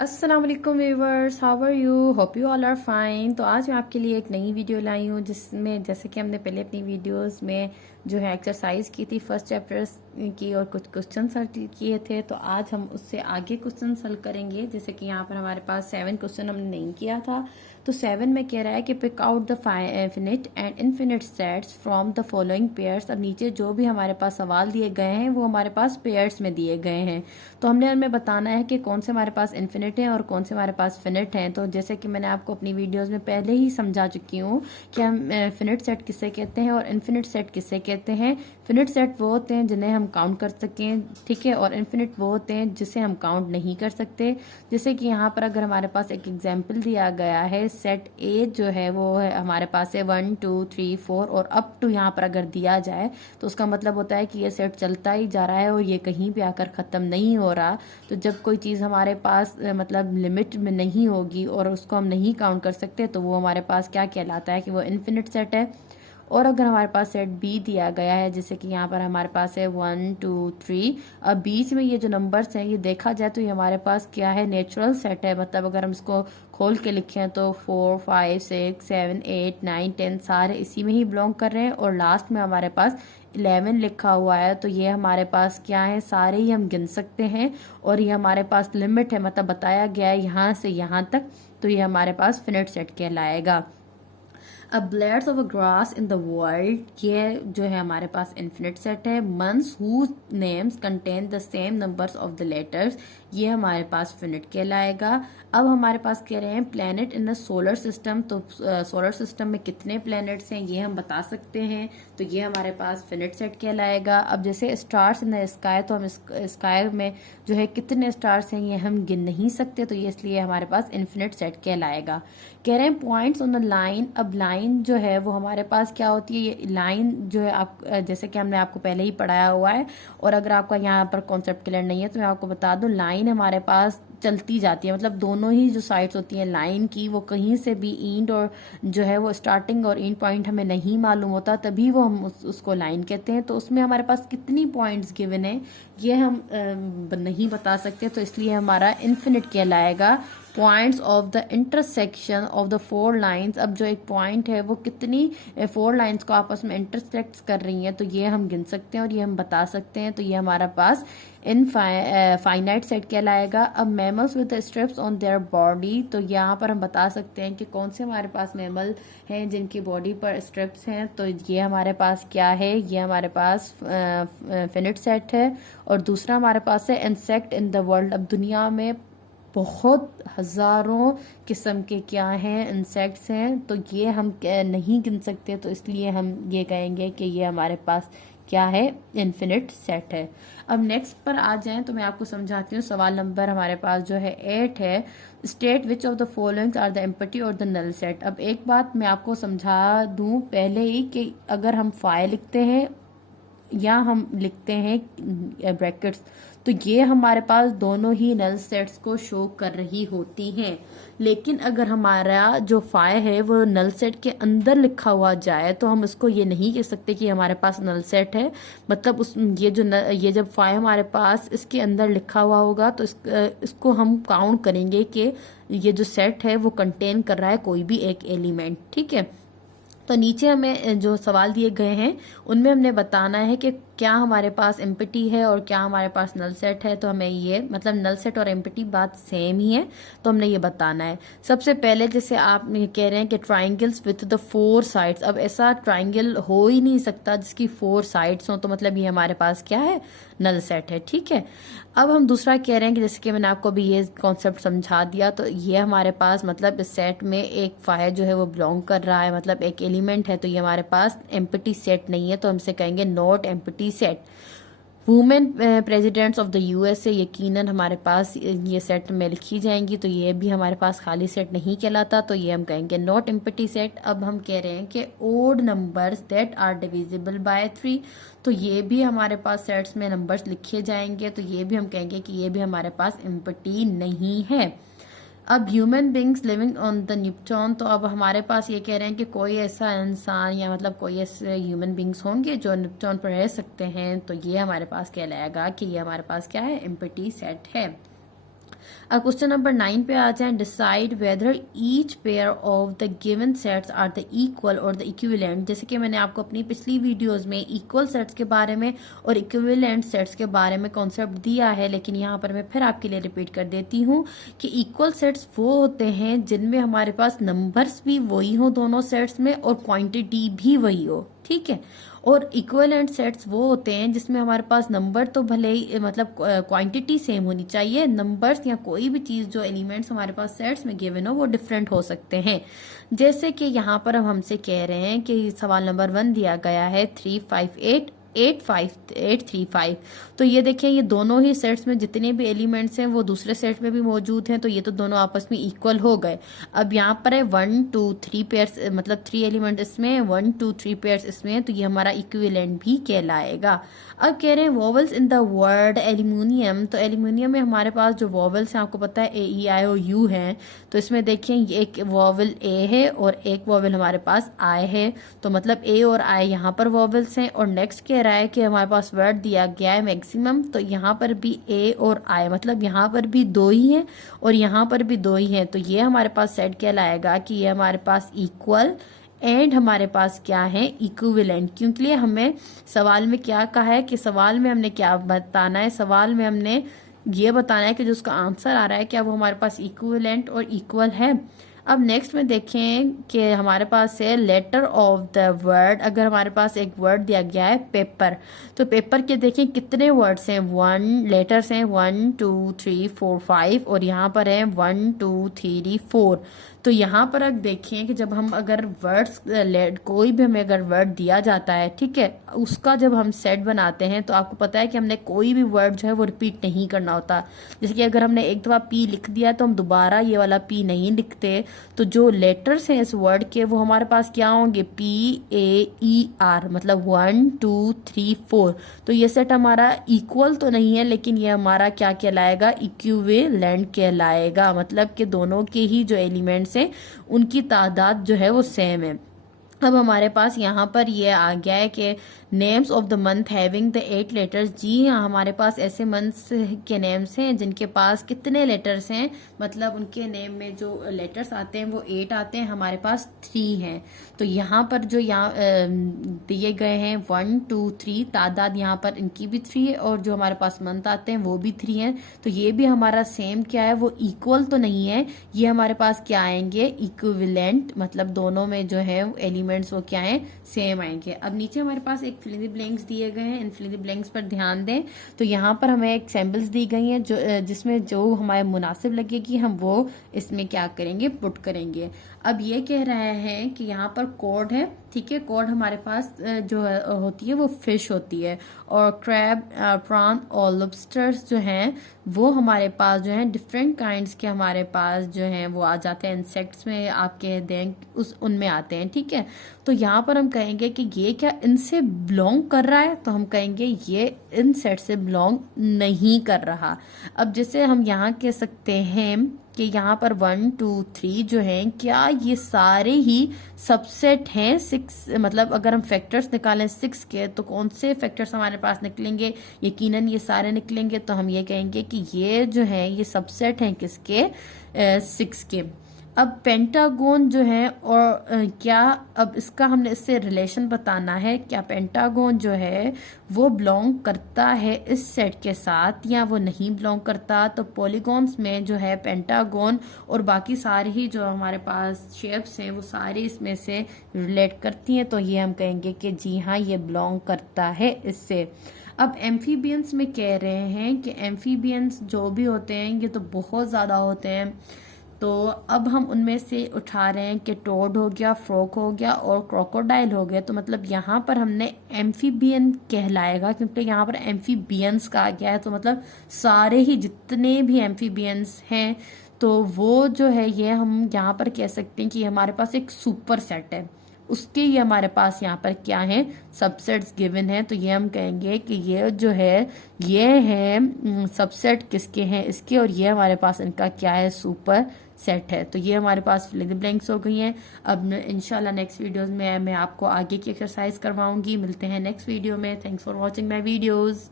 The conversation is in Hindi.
अस्सलाम वालेकुम viewers, how are you? Hope you all are fine. तो आज मैं आपके लिए एक नई वीडियो लाई हूँ जिसमें जैसे कि हमने पहले अपनी वीडियोस में जो है एक्सरसाइज की थी फर्स्ट चैप्टर की और कुछ क्वेश्चन सॉल्व किए थे, तो आज हम उससे आगे क्वेश्चन सॉल्व करेंगे। जैसे कि यहाँ पर हमारे पास 7 क्वेश्चन हमने नहीं किया था, तो 7 में कह रहा है कि pick out the finite and infinite sets from the following pairs. अब नीचे जो भी हमारे पास सवाल दिए गए हैं वो हमारे पास पेयर्स में दिए गए हैं, तो हमने हमें बताना है कि कौन से हमारे पास इन्फिनिट हैं और कौन से हमारे पास फिनिट हैं। तो जैसे कि मैंने आपको अपनी वीडियोस में पहले ही समझा चुकी हूँ कि हम फिनिट सेट किसे कहते हैं और इन्फिनिट सेट किसे कहते हैं। फिनिट सेट वो होते हैं जिन्हें हम काउंट कर सकें, ठीक है, और इन्फिनिट वो होते हैं जिसे हम काउंट नहीं कर सकते। जैसे कि यहाँ पर अगर हमारे पास एक एग्जाम्पल दिया गया है, सेट ए जो है वो है हमारे पास है 1 2 3 4 और अप टू यहाँ पर अगर दिया जाए तो उसका मतलब होता है कि ये सेट चलता ही जा रहा है और ये कहीं भी आकर ख़त्म नहीं हो रहा। तो जब कोई चीज़ हमारे पास मतलब लिमिट में नहीं होगी और उसको हम नहीं काउंट कर सकते तो वो हमारे पास क्या कहलाता है कि वो इन्फिनिट सेट है। और अगर हमारे पास सेट बी दिया गया है, जैसे कि यहाँ पर हमारे पास है 1 2 3, अब बीच में ये जो नंबर्स हैं ये देखा जाए तो ये हमारे पास क्या है, नेचुरल सेट है। मतलब अगर हम इसको खोल के लिखें तो 4 5 6 7 8 9 10 सारे इसी में ही बिलोंग कर रहे हैं और लास्ट में हमारे पास 11 लिखा हुआ है, तो ये हमारे पास क्या है, सारे ही हम गिन सकते हैं और ये हमारे पास लिमिट है, मतलब बताया गया है यहाँ से यहाँ तक, तो ये हमारे पास फिनिट सेट कहलाएगा। अब blades of a grass in the world, ये जो है हमारे पास इन्फिनिट सेट है। Months whose names contain the same numbers of the letters, ये हमारे पास फिनिट कहलाएगा। अब हमारे पास कह रहे हैं planet in the solar system, तो सोलर सिस्टम में कितने प्लैनेट्स हैं ये हम बता सकते हैं, तो ये हमारे पास फिनिट सेट कहलाएगा। अब जैसे स्टार्स इन द स्काई, तो हम स्काई में जो है कितने स्टार्स हैं ये हम गिन नहीं सकते, तो ये इसलिए हमारे पास इन्फिनिट सेट कहलाएगा। कह रहे हैं पॉइंट्स ऑन द लाइन, अब लाइन जो है वो हमारे पास क्या होती है, ये लाइन जो है आप जैसे कि हमने आपको पहले ही पढ़ाया हुआ है और अगर आपका यहाँ पर कॉन्सेप्ट क्लियर नहीं है तो मैं आपको बता दूं, लाइन हमारे पास चलती जाती है, मतलब दोनों ही जो साइड्स होती हैं लाइन की वो कहीं से भी एंड और जो है वो स्टार्टिंग और एंड पॉइंट हमें नहीं मालूम होता, तभी वो हम उसको लाइन कहते हैं। तो उसमें हमारे पास कितनी पॉइंट्स गिवन है ये हम नहीं बता सकते, तो इसलिए हमारा इन्फिनिट कहलाएगा। Points of the intersection of the 4 lines, अब जो एक पॉइंट है वो कितनी 4 लाइन्स को आपस में इंटरसेक्ट कर रही हैं, तो ये हम गिन सकते हैं और ये हम बता सकते हैं, तो ये हमारा पास फाइनाइट सेट कहलाएगा। अब mammals with strips on their body, तो यहाँ पर हम बता सकते हैं कि कौन से हमारे पास मैमल हैं जिनकी बॉडी पर स्ट्रिप्स हैं, तो ये हमारे पास क्या है, ये हमारे पास फिनिट सेट है। और दूसरा हमारे पास है इंसेक्ट इन द वर्ल्ड, अब दुनिया में बहुत हजारों किस्म के क्या हैं, इंसेक्ट्स हैं, तो ये हम नहीं गिन सकते, तो इसलिए हम ये कहेंगे कि ये हमारे पास क्या है, इन्फिनिट सेट है। अब नेक्स्ट पर आ जाएं तो मैं आपको समझाती हूँ। सवाल नंबर हमारे पास जो है 8 है, state which of the followings are the empty और द नल सेट। अब एक बात मैं आपको समझा दूं पहले ही कि अगर हम फाइव लिखते हैं या हम लिखते हैं ब्रैकेट्स, तो ये हमारे पास दोनों ही नल सेट्स को शो कर रही होती हैं। लेकिन अगर हमारा जो फाइव है वो नल सेट के अंदर लिखा हुआ जाए तो हम उसको ये नहीं कह सकते कि हमारे पास नल सेट है, मतलब उस ये जब फाइव हमारे पास इसके अंदर लिखा हुआ होगा तो इसको हम काउंट करेंगे कि ये जो सेट है वो कंटेन कर रहा है कोई भी एक एलिमेंट, ठीक है। तो नीचे हमें जो सवाल दिए गए हैं उनमें हमने बताना है कि क्या हमारे पास एम्प्टी है और क्या हमारे पास नल सेट है, तो हमें ये मतलब नल सेट और एम्प्टी बात सेम ही है, तो हमने ये बताना है। सबसे पहले जैसे आप कह रहे हैं कि ट्राइंगल्स विथ द 4 साइड्स, अब ऐसा ट्राइंगल हो ही नहीं सकता जिसकी 4 साइड्स हो, तो मतलब ये हमारे पास क्या है, नल सेट है, ठीक है। अब हम दूसरा कह रहे हैं कि जैसे कि मैंने आपको अभी ये कॉन्सेप्ट समझा दिया, तो ये हमारे पास मतलब इस सेट में एक फाइव जो है वो बिलोंग कर रहा है, मतलब एक एलिमेंट है, तो ये हमारे पास एम्प्टी सेट नहीं है, तो हमसे कहेंगे not empty set. Women presidents of the USA यकीनन हमारे पास ये सेट में लिखी जाएंगी, तो ये भी हमारे पास खाली सेट नहीं कहलाता, तो ये हम कहेंगे नॉट एम्प्टी सेट। अब हम कह रहे हैं कि odd numbers that are divisible by 3, तो ये भी हमारे पास सेट्स में नंबर्स लिखे जाएंगे, तो ये भी हम कहेंगे कि ये भी हमारे पास एम्प्टी नहीं है। अब human beings living on the neutron, तो अब हमारे पास ये कह रहे हैं कि कोई ऐसा इंसान या मतलब कोई ऐसे ह्यूमन बींग्स होंगे जो न्यूट्रॉन पर रह सकते हैं, तो ये हमारे पास कहलाएगा कि ये हमारे पास क्या है, एम्प्टी सेट है। अब क्वेश्चन नंबर 9 पे आ जाएं। Decide whether each pair of the given sets are the equal और द इक्विवेलेंट। जैसे कि मैंने आपको अपनी पिछली वीडियोस में इक्वल सेट्स के बारे में और इक्विवेलेंट सेट्स के बारे में कॉन्सेप्ट दिया है, लेकिन यहाँ पर मैं फिर आपके लिए रिपीट कर देती हूँ कि इक्वल सेट्स वो होते हैं जिनमें हमारे पास नंबर्स भी वही हो दोनों सेट्स में और क्वांटिटी भी वही हो, ठीक है। और इक्विवेलेंट सेट्स वो होते हैं जिसमें हमारे पास नंबर तो भले ही मतलब क्वांटिटी सेम होनी चाहिए, नंबर्स या कोई भी चीज जो एलिमेंट्स हमारे पास सेट्स में गिवन हो वो डिफरेंट हो सकते हैं। जैसे कि यहाँ पर हम हमसे कह रहे हैं कि सवाल नंबर 1 दिया गया है 358 तो ये देखिए ये दोनों ही सेट्स में जितने भी एलिमेंट्स हैं वो दूसरे सेट में भी मौजूद हैं, तो ये तो दोनों आपस में इक्वल हो गए। अब यहाँ पर है 1 2 3 पेयर्स, मतलब 3 एलिमेंट इसमें 1 2 3 पेयर्स इसमें, तो ये हमारा इक्विवेलेंट भी कहलाएगा। अब कह रहे हैं vowels in the word aluminium. तो एल्यूमिनियम में हमारे पास जो वॉवल्स हैं आपको पता है AEIOU हैं, तो इसमें देखिए एक वॉवल ए है और एक वॉवल हमारे पास आई है, तो मतलब ए और आई यहाँ पर वॉवल्स हैं। और नेक्स्ट कह रहा है कि हमारे पास वर्ड दिया गया है मैक्सिमम, तो यहाँ पर भी ए और आई मतलब यहाँ पर भी 2 ही हैं और यहाँ पर भी 2 ही हैं, तो ये हमारे पास सेट कहलाएगा कि ये हमारे पास इक्वल एंड हमारे पास क्या है इक्विवेलेंट। क्योंकि हमें सवाल में क्या कहा है कि सवाल में हमने क्या बताना है, सवाल में हमने ये बताना है कि जो उसका आंसर आ रहा है क्या वो हमारे पास इक्विवेलेंट और इक्वल है। अब नेक्स्ट में देखें कि हमारे पास है लेटर ऑफ द वर्ड। अगर हमारे पास एक वर्ड दिया गया है पेपर, तो पेपर के देखें कितने वर्ड्स हैं, 1 लेटर्स हैं 1 2 3 4 5 और यहाँ पर है 1 2 3 4। तो यहाँ पर अब देखें कि जब हम अगर वर्ड्स कोई भी हमें अगर वर्ड दिया जाता है, ठीक है, उसका जब हम सेट बनाते हैं तो आपको पता है कि हमने कोई भी वर्ड जो है वो रिपीट नहीं करना होता। जैसे कि अगर हमने एक दफ़ा पी लिख दिया तो हम दोबारा ये वाला पी नहीं लिखते। तो जो लेटर्स हैं इस वर्ड के वो हमारे पास क्या होंगे PAER, मतलब 1 2 3 4। तो ये सेट हमारा इक्वल तो नहीं है लेकिन ये हमारा क्या कहलाएगा इक्विवेलेंट कहलाएगा, मतलब कि दोनों के ही जो एलिमेंट्स हैं उनकी तादाद जो है वो सेम है। अब हमारे पास यहाँ पर ये आ गया है कि names of the month having the 8 letters. जी हाँ, हमारे पास ऐसे मंथ्स के नेम्स हैं जिनके पास कितने लेटर्स हैं, मतलब उनके नेम में जो लेटर्स आते हैं वो 8 आते हैं, हमारे पास 3 हैं। तो यहाँ पर जो यहाँ दिए गए हैं 1 2 3 तादाद यहाँ पर इनकी भी 3 है और जो हमारे पास मंथ आते हैं वो भी 3 हैं। तो ये भी हमारा सेम क्या है वो इक्वल तो नहीं है, ये हमारे पास क्या आएंगे इक्विवेलेंट, मतलब दोनों में जो है एलिमेंट्स वो क्या है सेम आएंगे। अब नीचे हमारे पास एक फिल इन द ब्लैंक्स दिए गए हैं, इन फिल इन द ब्लैंक्स पर ध्यान दें। तो यहाँ पर हमें एक सैम्पल्स दी गई हैं जो जिसमें जो हमारे मुनासिब लगेगी हम वो इसमें क्या करेंगे पुट करेंगे। अब ये कह रहे हैं कि यहाँ पर कॉड है, ठीक है, कॉड हमारे पास जो होती है वो फिश होती है और क्रैब प्रॉन और लॉबस्टर्स जो हैं वो हमारे पास जो हैं डिफरेंट काइंड्स के हमारे पास जो हैं वो आ जाते हैं इंसेक्ट्स में, आप कह दें उस उनमें आते हैं, ठीक है। तो यहाँ पर हम कहेंगे कि ये क्या इनसे बिलोंग कर रहा है, तो हम कहेंगे ये इन सेट से बिलोंग नहीं कर रहा। अब जैसे हम यहाँ कह सकते हैं कि यहाँ पर 1 2 3 जो हैं क्या ये सारे ही सबसेट हैं 6, मतलब अगर हम फैक्टर्स निकालें 6 के तो कौन से फैक्टर्स हमारे पास निकलेंगे, यकीनन ये सारे निकलेंगे। तो हम ये कहेंगे कि ये जो है ये सबसेट हैं किसके 6 के। अब पेंटागोन जो है और क्या अब इसका हमने इससे रिलेशन बताना है, क्या पेंटागोन जो है वो बिलोंग करता है इस सेट के साथ या वो नहीं बिलोंग करता। तो पॉलीगॉन्स में जो है पेंटागोन और बाकी सारी ही जो हमारे पास शेप्स हैं वो सारी इसमें से रिलेट करती हैं, तो ये हम कहेंगे कि जी हाँ ये बिलोंग करता है इससे। अब एम्फीबियंस में कह रहे हैं कि एम्फीबियंस जो भी होते हैं ये तो बहुत ज़्यादा होते हैं, तो अब हम उनमें से उठा रहे हैं कि टोड हो गया, फ्रॉग हो गया और क्रोकोडाइल हो गया। तो मतलब यहाँ पर हमने एम्फीबियन कहलाएगा क्योंकि यहाँ पर एम्फीबियंस कहा गया है, तो मतलब सारे ही जितने भी एम्फीबियंस हैं तो वो जो है ये हम यहाँ पर कह सकते हैं कि हमारे पास एक सुपर सेट है, उसके ये हमारे पास यहाँ पर क्या है सबसेट्स गिवन है। तो ये हम कहेंगे कि ये जो है ये है सबसेट किसके हैं इसके, और ये हमारे पास इनका क्या है सुपर सेट है। तो ये हमारे पास फिल इन द ब्लैंक्स हो गई हैं। अब इंशाल्लाह नेक्स्ट वीडियोस में मैं आपको आगे की एक्सरसाइज करवाऊंगी। मिलते हैं नेक्स्ट वीडियो में। Thanks for watching my videos.